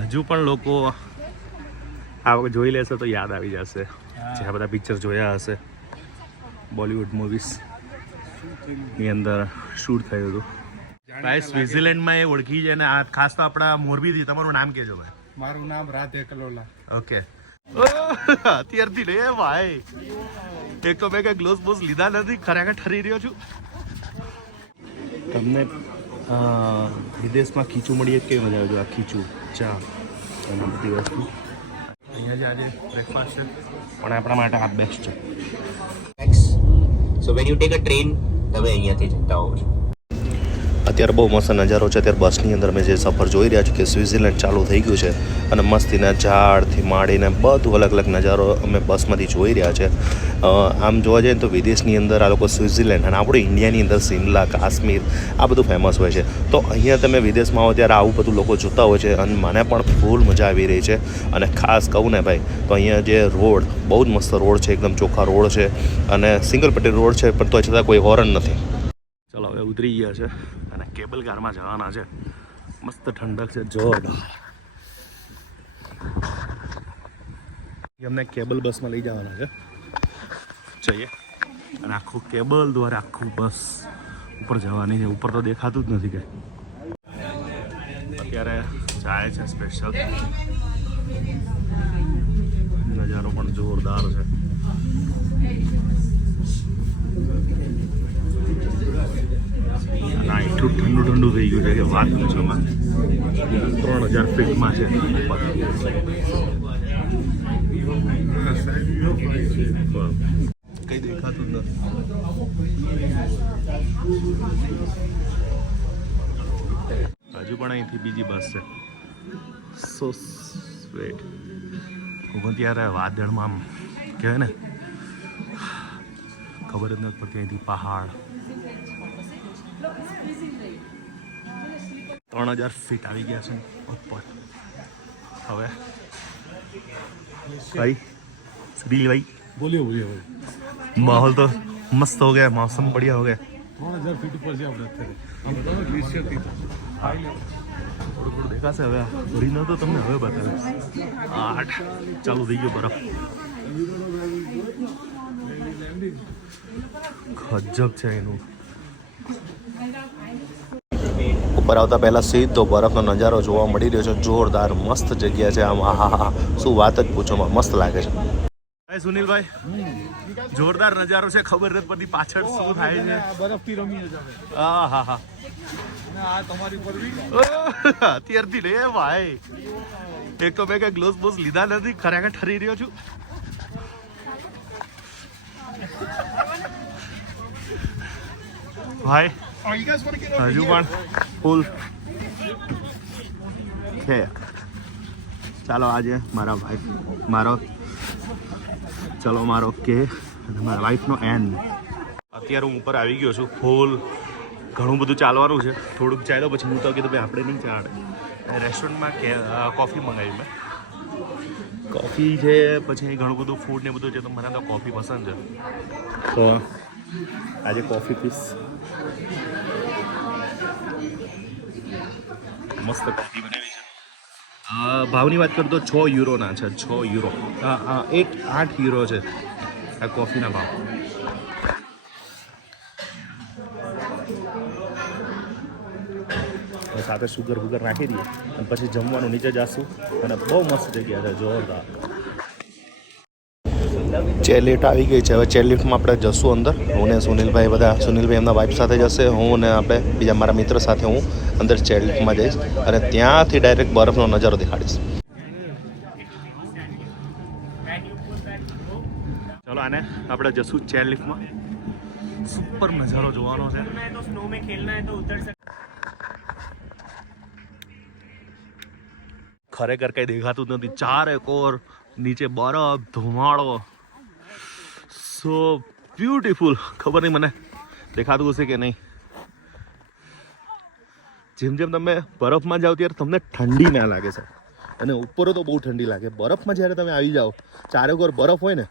હજુ પણ લોકો આ વખત જોઈ લેશે તો યાદ આવી જશે જે આ બધા પિક્ચર જોયા હશે બોલિવૂડ મૂવીઝ ની અંદર શૂટ થયું હતું. ભાઈ સ્વિટ્ઝરલેન્ડમાં એ ઓળખી જાય ને આ ખાસ તો આપણા મોરબીથી. તમારું નામ કહેજો ભાઈ. મારું નામ રાધે કલોલા. ઓકે. અત્યારથી રે ભાઈ એક તો મેં કઈ ગ્લોવ્સ બોસ લીધા નથી, ખરેખર ઠરી રહ્યો છું. તમને વિદેશમાં ખીચું મળીએ કેવી મજા આવે? આ ખીચું, ચા અને બધી વસ્તુ અહીંયા જે આજે બ્રેકફાસ્ટ છે પણ આપણા માટે આ બેસ્ટ છે. So when you take a train, તમે અહીંયાથી જતા હોવ છો. અત્યારે બહુ મસ્ત નજારો છે. અત્યારે બસની અંદર મેં જે સફર જોઈ રહ્યા છું કે સ્વિટ્ઝરલેન્ડ ચાલુ થઈ ગયું છે અને મસ્તીના ઝાડથી માંડીને બધું અલગ અલગ નજારો અમે બસમાંથી જોઈ રહ્યા છે. આમ જોવા જઈએ તો વિદેશની અંદર આ લોકો સ્વિટ્ઝરલેન્ડ અને આપણે ઇન્ડિયાની અંદર શિમલા, કાશ્મીર આ બધું ફેમસ હોય છે. તો અહીંયા તમે વિદેશમાં આવો ત્યારે આવું બધું લોકો જોતા હોય છે અને મને પણ ફૂલ મજા આવી રહી છે. અને ખાસ કહું ને ભાઈ તો અહીંયા જે રોડ બહુ જ મસ્ત રોડ છે, એકદમ ચોખ્ખા રોડ છે અને સિંગલ પટ્ટી રોડ છે પણ તો છતાં કોઈ હોર્ન નથી. ચાલો હવે ઉતરી ગયા છે અને કેબલ કારમાં જવાના છે. મસ્ત ઠંડક છે જોરદાર. અમને કેબલ બસમાં લઈ જવાના છે. જઈએ અને આખું કેબલ દ્વારા આખું બસ ઉપર જવાની છે. ઉપર તો દેખાતું જ નથી કંઈ. અત્યારે જાય છે સ્પેશિયલ. નજારો પણ જોરદાર છે. ના એટલું ઠંડુ ઠંડુ થઈ ગયું છે કે વાત પૂછો. 3000 ફીટમાં છે. કઈ દેખાતું જ નથી. હજુ પણ અહીંથી બીજી બસ છે. So sweet. હું ત્યારે વાદળમાં આમ કહેવાય ને ખબર જ નથી પડતી. અહીંથી પહાડ 3000 ફીટ આવી ગયા છે ઉપર. હવે भाई सुनील भाई બોલીએ ભાઈ. माहौल तो मस्त हो गया, मौसम बढ़िया हो गया. 3000 ફીટ ઉપર છે આપણે અત્યારે. આમ તો ગ્લેશિયર થી થોડું થોડું દેખાશે. હવે ભરીનો તો તમને હવે બતાવીશ. 8 ચાલુ થઈ ગયો બરફ. ગજબ છે એનું. ઉપર આવતા પહેલાં સીધો બરફનો નજારો જોવા મળી રહ્યો છે. જોરદાર મસ્ત જગ્યા છે. આમ હા હા શું વાત જ પૂછોમાં, મસ્ત લાગે છે. સુનિલભાઈ જોરદાર નજારો છે. ખબર નથી પડતી પાછળ શું થાય છે. બરફથી રમીએ છે અમે. હા હા હા. આ તમારી પરવી અત્યારથી રે ભાઈ એક તો મેં કઈ ગ્લોવ્સ બોસ લીધા નથી, ખરેખર ઠરી રહ્યો છું. ભાઈ હજુ પણ ફૂલ છે. ચાલો આજે મારા વાઈફ મારો કે અને મારા વાઈફનો એન્ડ. અત્યારે હું ઉપર આવી ગયો છું. ફૂલ ઘણું બધું ચાલવાનું છે. થોડુંક ચાલ્યો પછી હું તો કીધું ભાઈ આપણે નહીં ચાલે. રેસ્ટોરન્ટમાં કોફી મંગાવી મેં. કોફી છે પછી ઘણું બધું ફૂડ ને બધું છે તો મને તો કોફી પસંદ છે તો આજે કોફી પીસ. મસ્ત કોફી બનાવી છે. ભાવની વાત કરું તો 6 યુરોના છે. 6 યુરો 8 યુરો છે આ કોફીના ભાવ. સાથે સુગર વગર નાખી દઈએ અને પછી જમવાનું નીચે જાશું. અને બહુ મસ્ત જગ્યા છે, જોરદાર. ચેરલિફ્ટ આવી ગઈ છે. હવે ચેરલિફ્ટમાં આપણે જશું અંદર. હું ને સુનિલભાઈ બધા. સુનિલભાઈ એમના વાઈફ સાથે જશે. હું ને આપણે બીજા મારા મિત્ર સાથે હું અંદર ચેરલિફ્ટમાં જઈશ અને ત્યાંથી ડાયરેક્ટ બરફનો નજારો દેખાડીશ. ચલો આને આપણે જશું ચેરલિફ્ટમાં. સુપર નજારો જોવાનો છે. ખરેખર કઈ દેખાતું જ નથી. ચારે કોર નીચે બરફ, ધુમાડો. So beautiful. ખબર નહીં મને દેખાતું હશે કે નહીં. જેમ જેમ તમે બરફમાં જાઓ ત્યારે તમને ઠંડી ના લાગે છે અને ઉપર તો બહુ ઠંડી લાગે. બરફમાં જ્યારે તમે આવી જાઓ ચારે કોર બરફ હોય ને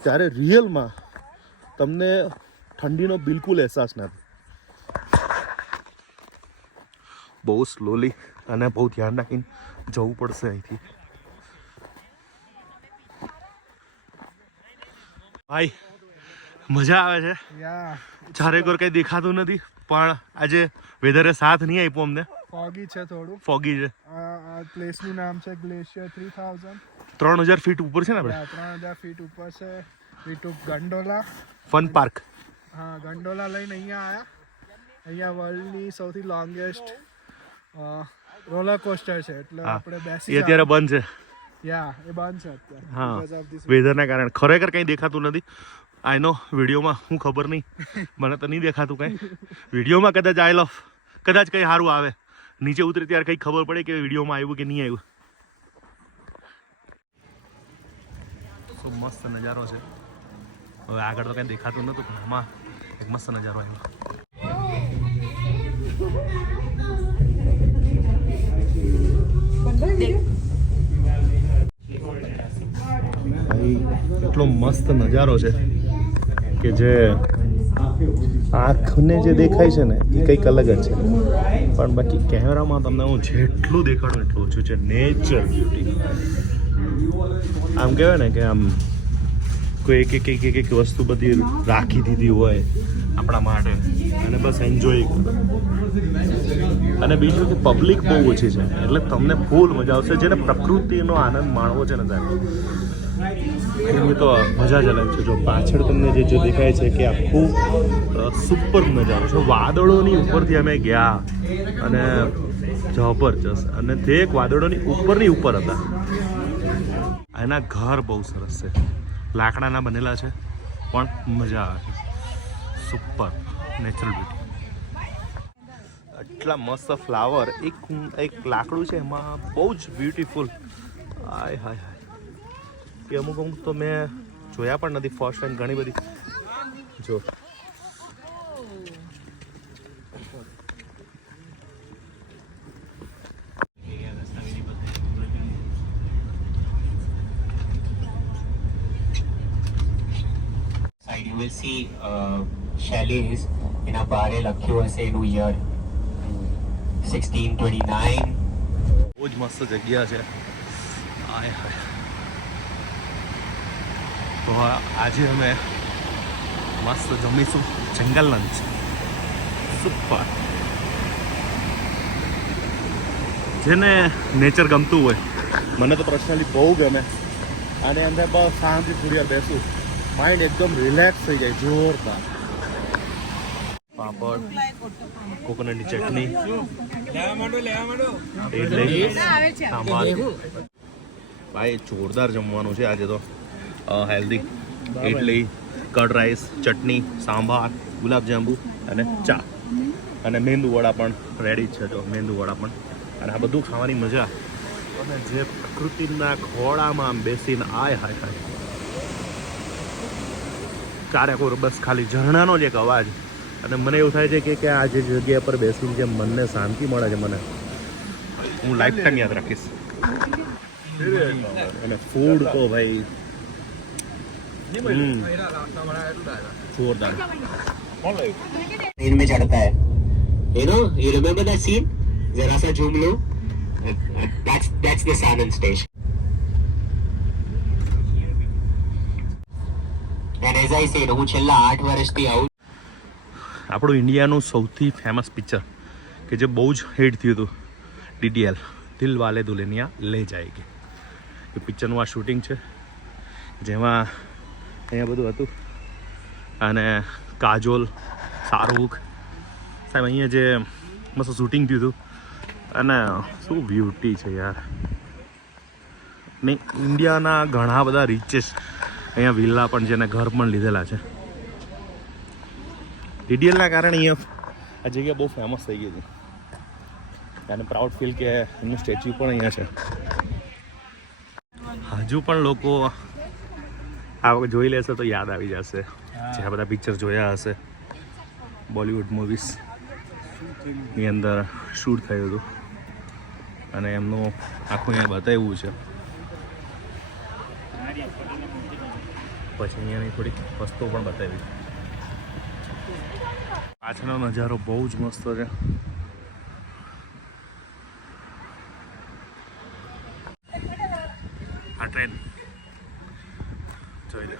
ત્યારે રિયલમાં તમને ઠંડીનો બિલકુલ અહેસાસ નથી. બહુ સ્લોલી અને બહુ ધ્યાન રાખીને જવું પડશે અહીંથી. ભાઈ મજા આવે છે. ચારેકોર કંઈ દેખાતું નથી, પણ આજે વેધરે સાથ નહીં આપ્યો અમને. ફોગી છે થોડું. ફોગી છે. આ પ્લેસનું નામ છે ગ્લેશિયર 3000. 3000 ફીટ ઉપર છે ને આપણે. 3000 ફીટ ઉપર છે. We took gondola. Fun park. હા, ગંડોલા લઈને અહીંયા આવ્યા. અહીંયા વર્લ્ડની સૌથી લોંગેસ્ટ રોલર કોસ્ટર છે, એટલે આપણે બેસી. એ અત્યારે બંધ છે. યા એ બંધ છે અત્યારે. હા, વેધરના કારણે ખરેખર કંઈ દેખાતું નથી. આઈ નો વિડીયોમાં હું ખબર નહીં, મને તો નહીં દેખાતું કંઈ. વિડીયોમાં કદાચ આઈ લવ કદાચ કંઈ સારું આવે, નીચે ઉતરે ત્યારે કંઈ ખબર પડે કે વિડીયોમાં આવ્યું કે નહીં આવ્યું. શું મસ્ત નજારો છે. હવે આગળ તો કંઈ દેખાતું નહોતું, પણ આમાં એક મસ્ત નજારો આવ્યો. ભાઈ એટલો મસ્ત નજારો છે કે જે આંખને જે દેખાય છે ને એ કંઈક અલગ જ છે, પણ બાકી કેમેરામાં તમને હું જેટલું દેખાડું એટલું ઓછું છે. Nature beauty. આમ કહેવાય ને કે આમ કોઈ એક વસ્તુ બધી રાખી દીધી હોય આપણા માટે અને બસ એન્જોય કરો. અને બીજું કે પબ્લિક બહુ ઓછી છે, એટલે તમને ફૂલ મજા આવશે. જેને પ્રકૃતિનો આનંદ માણવો છે ને સાહેબ, એની તો મજા જ અલગ છે. જો પાછળ તમને જે દેખાય છે કે આખું સુપર નજારો છે. વાદળોની ઉપરથી અમે ગયા અને જબરજસ્ત, અને તે એક વાદળોની ઉપરની ઉપર હતા. એના ઘર બહુ સરસ છે, લાકડાના બનેલા છે, પણ મજા આવે છે. Super natural beauty. એટલા મસ્ત ફ્લાવર. એક લાકડું છે એમાં બહુ જ બ્યુટીફુલ. હાય હાય હાય. એ અમુક તો મેં જોયા પણ નથી. ફર્સ્ટ ટાઈમ ઘણી બધી જો. You will see chalets એના બારે લખ્યું હશે એનું યર 1629. બહુ જ મસ્ત જગ્યા છે. હાય હાય. તો આજે અમે મસ્ત જમીશું જંગલ લંચ. સુપર. જેને નેચર ગમતું હોય, મને તો પર્સનલી બહુ ગમે, અને અંદર બસ શાંતિ થોડી વાર બેસું, માઇન્ડ એકદમ રિલેક્સ થઈ જાય. જોરદાર. પાપડ, કોકોનટની ચટણી, ઇડલી, સાંભાર. ભાઈ જોરદાર જમવાનું છે આજે તો. હેલ્ધી ઇડલી, કર્ડ રાઈસ, ચટણી, સાંભાર, ગુલાબજાંબુ અને ચા, અને મેંદુ વડા પણ રેડી જ છે. જો મેંદુ વડા પણ. અને આ બધું ખાવાની મજા, અને જે પ્રકૃતિના ખોળામાં આમ બેસીને આય હાય હાય. ચારેકોર બસ ખાલી ઝરણાનો જ એક અવાજ, અને મને એવું થાય છે કે આ જે જગ્યા પર બેસીને જે મનને શાંતિ મળે છે, મને હું લાઈફ ટાઈમ યાદ રાખીશ. અને ફૂડ તો ભાઈ જોરદાર. ट्रेन में चढ़ता है, you know, you remember that scene? जरा सा झूम लो. That's the Sanand station. And as I said, હું છેલ્લા 8 વર્ષથી આવું. આપણું ઇન્ડિયાનું સૌથી ફેમસ પિક્ચર કે જે બહુ જ હિટ થયું હતું, DDL, દિલ વાલે દુલ્હનિયા લે જાયેગી. એ પિક્ચરનું આ શૂટિંગ છે, જેમાં અહીંયા બધું હતું. અને કાજોલ, શાહરૂખ સાહેબ અહીંયા જે મસ્ત શૂટિંગ થયું હતું. અને શું બ્યુટી છે યાર. ને ઇન્ડિયાના ઘણા બધા રિચેસ્ટ અહીંયા વિલ્લા પણ છે, અને ઘર પણ લીધેલા છે. DDLના કારણે અહીંયા આ જગ્યા બહુ ફેમસ થઈ ગઈ હતી, અને પ્રાઉડ ફીલ કે એનું સ્ટેચ્યુ પણ અહીંયા છે. હજુ પણ લોકો આ વખત જોઈ લેશે તો યાદ આવી જશે, જે આ બધા પિક્ચર જોયા હશે. બોલિવૂડ મૂવીઝ ની અંદર શૂટ થયું હતું, અને એમનું આખું અહીંયા બતાવ્યું છે. પછી અહીંયાની થોડીક વસ્તુઓ પણ બતાવી. પાછળનો નજારો બહુ જ મસ્ત છે. ટ્રેન જોઈ લો.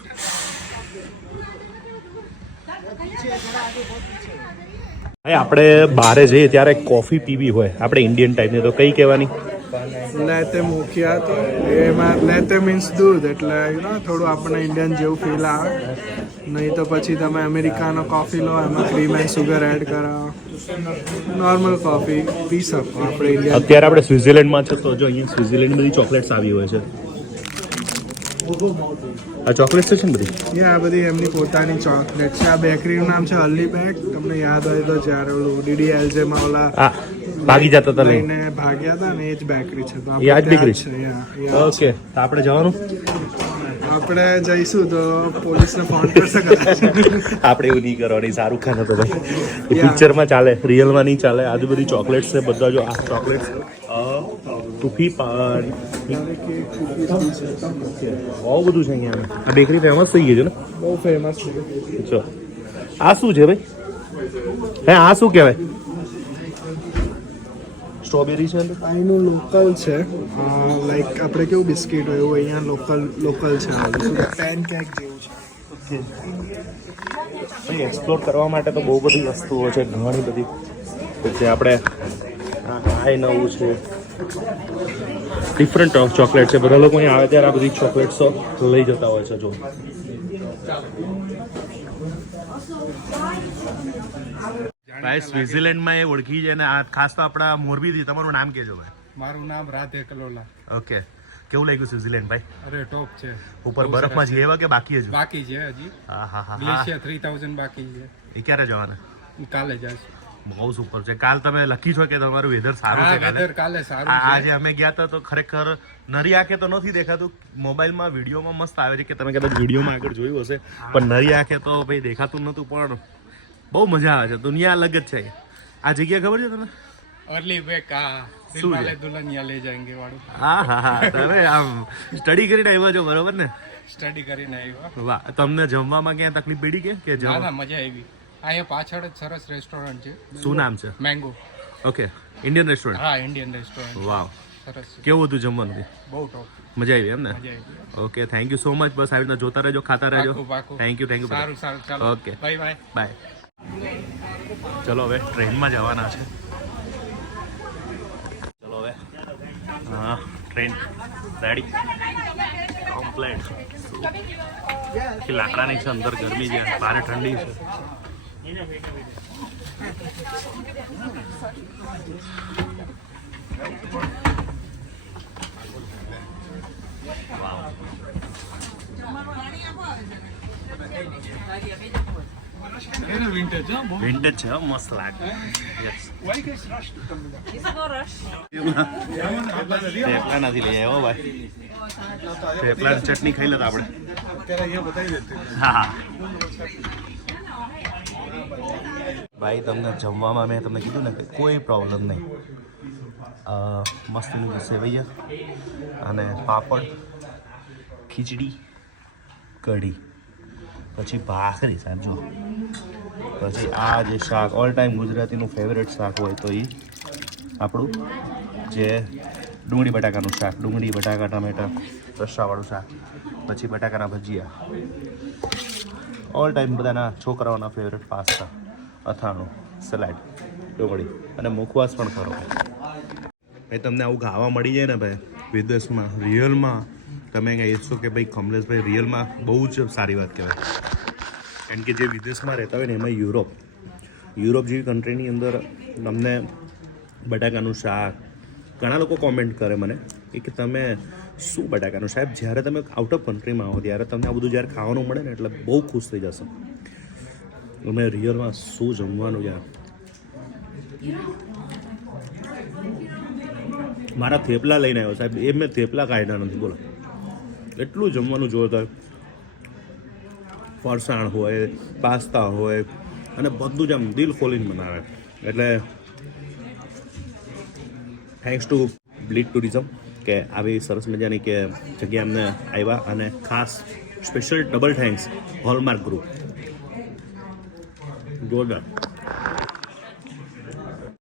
આપણે બહારે જઈએ ત્યારે કોફી પીવી હોય આપણે ઇન્ડિયન ટાઈપની તો કઈ કહેવાની? લેતે મૂક્યા એમાં લેતે મીન્સ દૂધ એટલે થોડું આપણને ઇન્ડિયન જેવું ફીલ આવે. નહીં તો પછી તમે અમેરિકાનો કોફી લો એમાં ક્રીમ એન્ડ સુગર એડ કરાવો. નોર્મલ કોફી પી શકો આપણે ઇન્ડિયન. અત્યારે આપણે સ્વિટ્ઝરલેન્ડમાં છે તો જો અહીંયા સ્વિટ્ઝરલેન્ડ બધી ચોકલેટ્સ આવી હોય છે. આ ચોકલેટ છે ને બધી? આ બધી એમની પોતાની ચોકલેટ છે. આ બેકરીનું નામ છે અર્લી બેક. તમને યાદ હોય તો જ્યારે ઓલું DDLJ માં ઓલા ભાગી જતા હતા લઈને ભાગ્યા હતા ને એ જ બેકરી છે. તો એ આ જ બેકરી છે. ઓકે, તો આપણે જવાનું? આપણે જઈશું તો પોલીસને ફોન કરશે કદાચ. આપણે એવું નહીં કરવાની. શાહરુખ ખાન હતો ભાઈ, પિક્ચરમાં ચાલે, રિયલમાં નહીં ચાલે. આજુ બધી ચોકલેટ્સ છે બધા. જો આ ચોકલેટ્સ ટૂફી પાન બહુ બધું છે અહીંયા. આ બેકરી ફેમસ થઈ ગઈ છે ને? બહુ ફેમસ છે. જો આ શું છે ભાઈ? હે આ શું કહેવાય? સ્ટ્રોબેરી છે ને? અહીંનું લોકલ છે. લાઈક આપણે કેવું બિસ્કિટ હોય એવું અહીંયા લોકલ છે. પેનકેક જેવું છે. ભાઈ એક્સપ્લોર કરવા માટે તો બહુ બધી વસ્તુઓ છે, ઘણી બધી. જે આપણે આ નવું છે, ડિફરન્ટ ચોકલેટ છે. બધા લોકો અહીંયા આવે ત્યારે આ બધી ચોકલેટ્સો લઈ જતા હોય છે. જો ભાઈ સ્વિટ્ઝરલેન્ડમાં એ ઓળખી જાય ને આ ખાસ તો આપણા મોરબીથી. તમારું નામ કહેજો ભાઈ. મારું નામ રાધે કલોલા. ઓકે, કેવું લાગ્યું સ્વિટ્ઝરલેન્ડ ભાઈ? અરે ટોપ છે. ઉપર બરફમાં જઈએ એવા કે બાકી હજુ? બાકી છે હજી. હા હા હા. ગ્લેશિયર 3000 બાકી છે. એ ક્યારે જવાના? કાલે જશે. બહુ સુપર છે. કાલ તમે લખી છો કે તમારું વેધર સારું છે. વેધર કાલે સારું છે. આજે અમે ગયા હતા તો ખરેખર નરી આંખે તો નથી દેખાતું. મોબાઈલમાં વિડીયોમાં મસ્ત આવે છે કે તમે કદાચ વિડીયોમાં આગળ જોયું હશે, પણ નરી આંખે તો ભાઈ દેખાતું નહોતું. પણ બહુ મજા આવે છે. દુનિયા અલગ જ છે. આ જગ્યા ખબર છે તમને? Early back. દિલવાલે દુલ્હનિયા લે જાયેંગે વાળું. હા હા હા. તમે આમ સ્ટડી કરીને આવ્યા છો બરોબર ને? સ્ટડી કરીને આવ્યા. વાહ. તમને જમવામાં ક્યાં તકલીફ પડી કે ના મજા આવી. અહીંયા પાછળ જ સરસ રેસ્ટોરન્ટ છે. શું નામ છે? મેંગો. Okay, Indian restaurant. હા, ઇન્ડિયન રેસ્ટોરન્ટ. વાવ, સરસ છે. કેવું હતું જમવાનું? બહુ ટોપ. મજા આવી એમ ને? મજા આવી. Okay, thank you so much. બસ આવી રીતના જોતા રહેજો, ખાતા રહેજો. Thank you. સારું ચાલો. Okay, bye bye. બાય. ચલો હવે ટ્રેનમાં જવાના છે. ચલો હવે હા, ટ્રેન રેડી કમ્પ્લેટ. કે લાકડાની છે, અંદર ગરમી છે, બહાર ઠંડી છે. વિન્ટેજ વિન્ટેજ છે, મસ્ત લાગે. યસ. થેપલા નથી લઈ આવ્યો ભાઈ. થેપલા ચટણી ખાઈ લેતા આપણે. હા ભાઈ, તમને જમવામાં મેં તમને કીધું ને કે કોઈ પ્રોબ્લેમ નહીં. મસ્ત સેવૈયા અને પાપડ, ખીચડી, કઢી, પછી ભાખરી સાહેબ. જો પછી આ જે શાક ઓલ ટાઈમ ગુજરાતીનું ફેવરેટ શાક હોય તો એ આપણું જે ડુંગળી બટાકાનું શાક, ડુંગળી બટાકા ટમેટા રસાવાળું શાક, પછી બટાકાના ભજીયા, ઓલ ટાઈમ બધાના છોકરાઓના ફેવરેટ પાસ્તા, અથાણું, સલાડ, ડુંગળી અને મુખવાસ પણ કરો. ભાઈ તમને આવું ખાવા મળી જાય ને ભાઈ વિદેશમાં, રિયલમાં તમે કહીશો કે ભાઈ કમલેશભાઈ રિયલમાં બહુ જ સારી વાત કહેવાય. કારણ કે જે વિદેશમાં રહેતા હોય ને એમાં યુરોપ જેવી કન્ટ્રીની અંદર તમને બટાકાનું શાક, ઘણા લોકો કોમેન્ટ કરે મને કે તમે શું બટાકાનું શાક, જ્યારે તમે આઉટ ઓફ કન્ટ્રીમાં આવો ત્યારે તમને આ બધું જ્યારે ખાવાનું મળે ને એટલે બહુ ખુશ થઈ જશો. તમે રિયલમાં શું જમવાનું યાર. મારા થેપલા લઈને આવ્યો સાહેબ, એ મેં થેપલા કાઢ્યા નથી બોલો. એટલું જમવાનું જોરદાર. ફરસાણ હોય, પાસ્તા હોય અને બધું જ આમ દિલ ખોલીને બનાવે. એટલે થેન્ક્સ ટુ બ્લીડ ટુરિઝમ કે આવી સરસ મજાની કે જગ્યા અમને આવ્યા. અને ખાસ special double thanks hallmark group. જોરદાર.